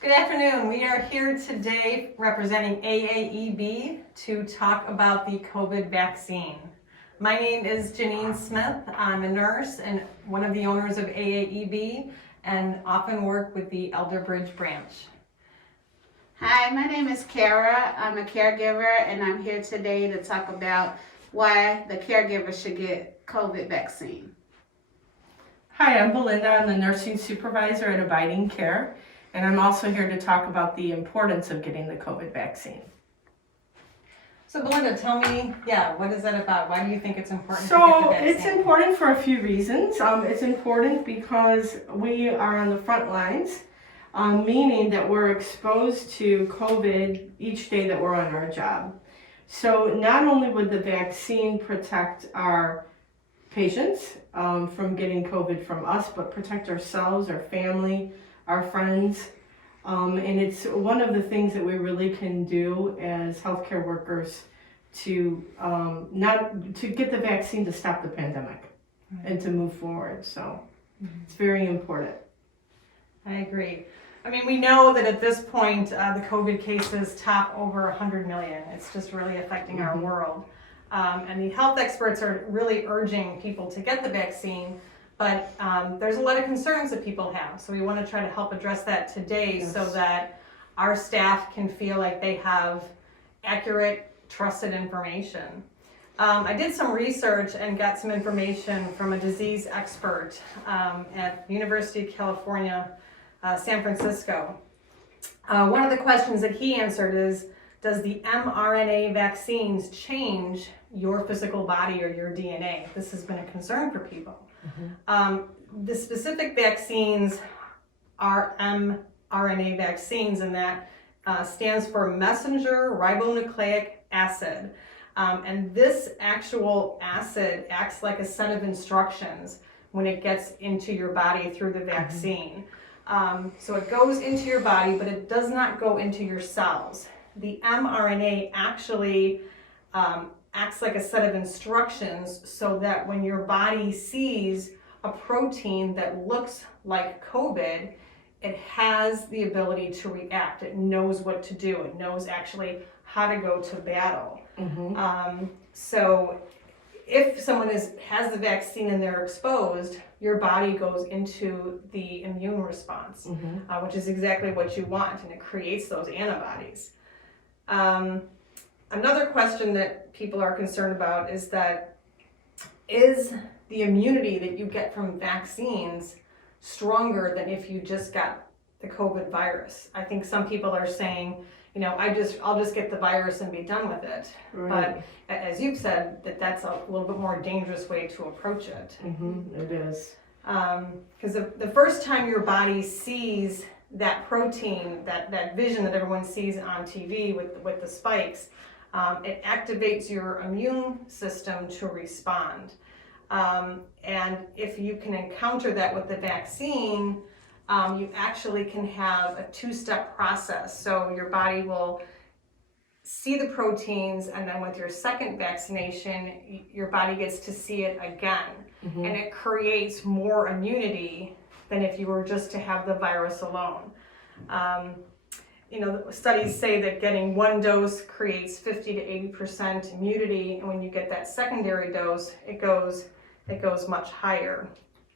Good afternoon. We are here today representing AAEB to talk about the COVID vaccine. My name is Janine Smith. I'm a nurse and one of the owners of AAEB and often work with the Elder Bridge branch. Hi, my name is Kara. I'm a caregiver and I'm here today to talk about why the caregiver should get COVID vaccine. Hi, I'm Belinda. I'm the nursing supervisor at Abiding Care, and I'm also here to talk about the importance of getting the COVID vaccine. So Belinda, tell me, what is that about? Why do you think it's important to get the So vaccine? it's important for a few reasons. It's important because we are on the front lines, meaning that we're exposed to COVID each day that we're on our job. So not only would the vaccine protect our patients from getting COVID from us, but protect ourselves, our family, our friends. And it's one of the things that we really can do as healthcare workers to get the vaccine to stop the pandemic and to move forward. So it's very important. I agree. I mean, we know that at this point, the COVID cases top over 100 million. It's just really affecting our world. And the health experts are really urging people to get the vaccine, but there's a lot of concerns that people have. So we want to try to help address that today so that our staff can feel like they have accurate, trusted information. I did some research and got some information from a disease expert at the University of California, San Francisco. One of the questions that he answered is, does the mRNA vaccines change your physical body or your DNA? This has been a concern for people. The specific vaccines are mRNA vaccines, and that stands for messenger ribonucleic acid. And this actual acid acts like a set of instructions when it gets into your body through the vaccine. So it goes into your body, but it does not go into your cells. The mRNA actually acts like a set of instructions so that when your body sees a protein that looks like COVID, it has the ability to react. It knows what to do. It knows actually how to go to battle. So if someone has the vaccine and they're exposed, your body goes into the immune response, which is exactly what you want, and it creates those antibodies. Another question that people are concerned about is the immunity that you get from vaccines stronger than if you just got the COVID virus? I think some people are saying, I'll just get the virus and be done with it. Right. But as you've said, that's a little bit more dangerous way to approach it. It is. Because the first time your body sees that protein, that vision that everyone sees on TV with the spikes, it activates your immune system to respond. And if you can encounter that with the vaccine, you actually can have a two-step process. So your body will see the proteins, and then with your second vaccination, your body gets to see it again. And it creates more immunity than if you were just to have the virus alone. Studies say that getting one dose creates 50 to 80% immunity, and when you get that secondary dose, it goes much higher.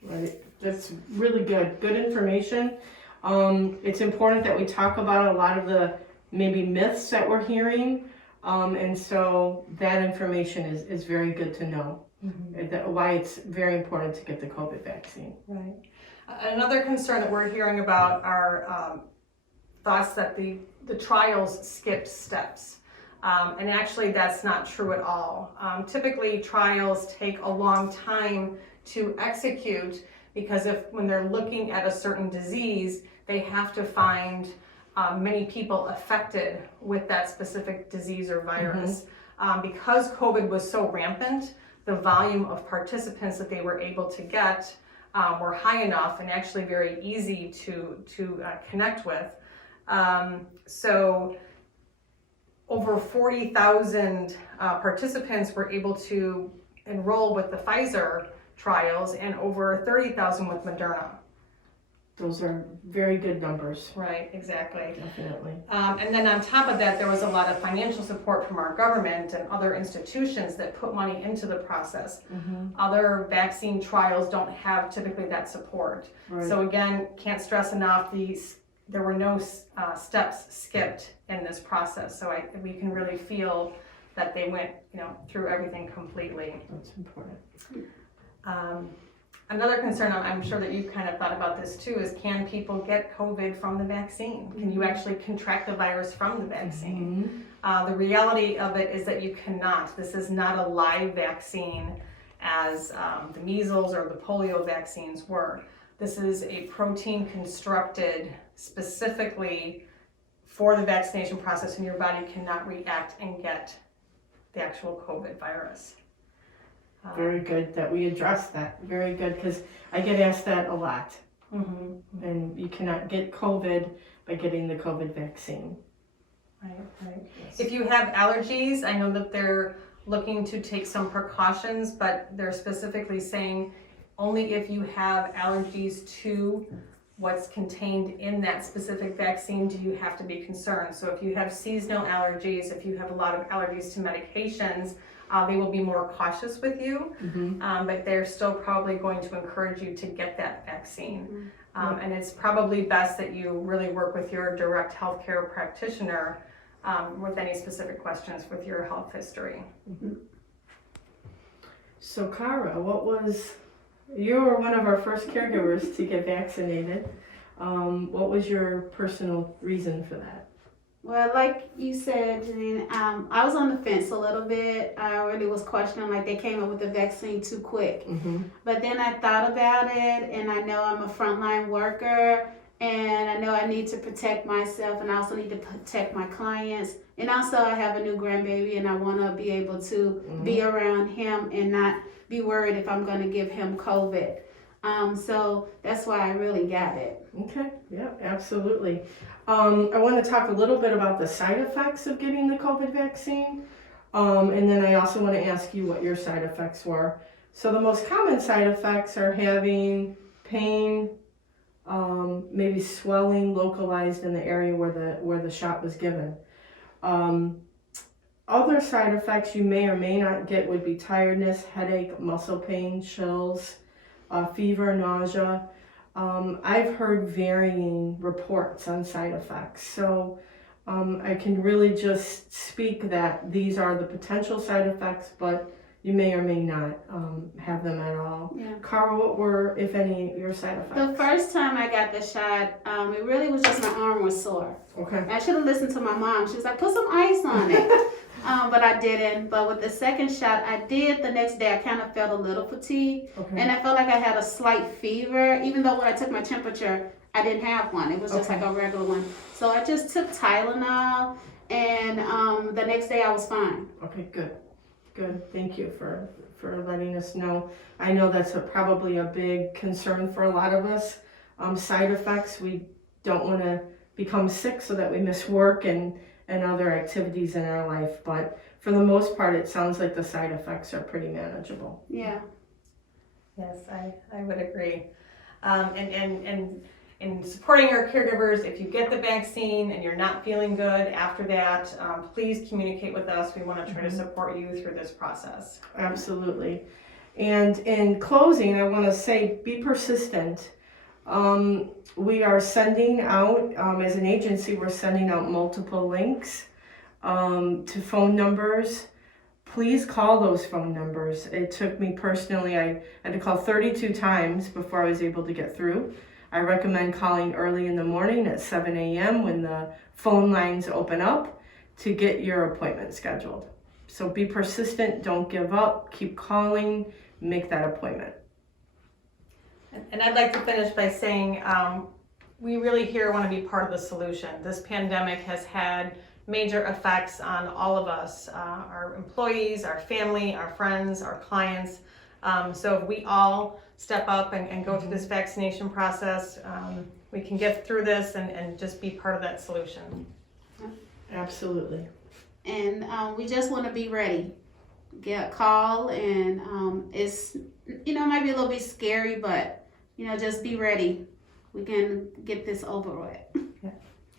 Right, that's really good information. It's important that we talk about a lot of the maybe myths that we're hearing, and so that information is very good to know. Why it's very important to get the COVID vaccine. Right. Another concern that we're hearing about are thoughts that the trials skipped steps. And actually that's not true at all. Typically trials take a long time to execute because when they're looking at a certain disease, they have to find many people affected with that specific disease or virus. Because COVID was so rampant, the volume of participants that they were able to get were high enough and actually very easy to connect with. So over 40,000 participants were able to enroll with the Pfizer trials and over 30,000 with Mrna. those are very good numbers, Right, exactly. definitely. And then on top of that, there was a lot of financial support from our government and other institutions that put money into the process. Other vaccine trials don't have typically that support. Right. So again, can't stress enough, there were no steps skipped in this process. So we can really feel that they went, through everything completely. That's important. Another concern, I'm sure that you've kind of thought about this too, is can people get COVID from the vaccine? Can you actually contract the virus from the vaccine? The reality of it is that you cannot. This is not a live vaccine as the measles or the polio vaccines were. This is a protein constructed specifically for the vaccination process, and your body cannot react and get the actual COVID virus. Very good that we addressed that. Very good, because I get asked that a lot. And you cannot get COVID by getting the COVID vaccine. Right. Yes. If you have allergies, I know that they're looking to take some precautions, but they're specifically saying only if you have allergies to what's contained in that specific vaccine do you have to be concerned. So if you have seasonal allergies, if you have a lot of allergies to medications, they will be more cautious with you, but they're still probably going to encourage you to get that vaccine. And it's probably best that you really work with your direct healthcare practitioner with any specific questions with your health history. So Cara, you were one of our first caregivers to get vaccinated. What was your personal reason for that? Well, like you said, Janine, I was on the fence a little bit. I really was questioning, like they came up with the vaccine too quick. But then I thought about it, and I know I'm a frontline worker, and I know I need to protect myself, and I also need to protect my clients. And also I have a new grandbaby, and I want to be able to be around him and not be worried if I'm going to give him COVID. So that's why I really got it. Okay, yeah, absolutely. I want to talk a little bit about the side effects of getting the COVID vaccine. And then I also want to ask you what your side effects were. So the most common side effects are having pain, maybe swelling localized in the area where the shot was given. Other side effects you may or may not get would be tiredness, headache, muscle pain, chills, fever, nausea. I've heard varying reports on side effects, so I can really just speak that these are the potential side effects, but you may or may not have them at all. Yeah. Cara, what were, if any, your side effects? The first time I got the shot, it really was just my arm was sore. Okay. I should have listened to my mom. She was like, put some ice on it. But I didn't. But with the second shot, I did. The next day, I kind of felt a little fatigue. Okay. And I felt like I had a slight fever, even though when I took my temperature, I didn't have one. It was just like a regular one. So I just took Tylenol, and the next day I was fine. Okay, good. Good. Thank you for letting us know. I know that's probably a big concern for a lot of us. Side effects, we don't want to become sick so that we miss work and other activities in our life. But for the most part, it sounds like the side effects are pretty manageable. Yeah. Yes, I would agree. And in supporting our caregivers, if you get the vaccine and you're not feeling good after that, please communicate with us. We want to try to support you through this process. Absolutely. And in closing, I want to say, be persistent. We are sending out, as an agency, we're sending out multiple links to phone numbers. Please call those phone numbers. It took me personally, I had to call 32 times before I was able to get through. I recommend calling early in the morning at 7 a.m. when the phone lines open up to get your appointment scheduled. So be persistent, don't give up, keep calling, make that appointment. And I'd like to finish by saying we really here want to be part of the solution. This pandemic has had major effects on all of us, our employees, our family, our friends, our clients. So if we all step up and go through this vaccination process, we can get through this and just be part of that solution. Absolutely. And we just want to be ready. Get a call, and it's, it might be a little bit scary, but, just be ready. we can get this over with.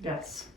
Yes.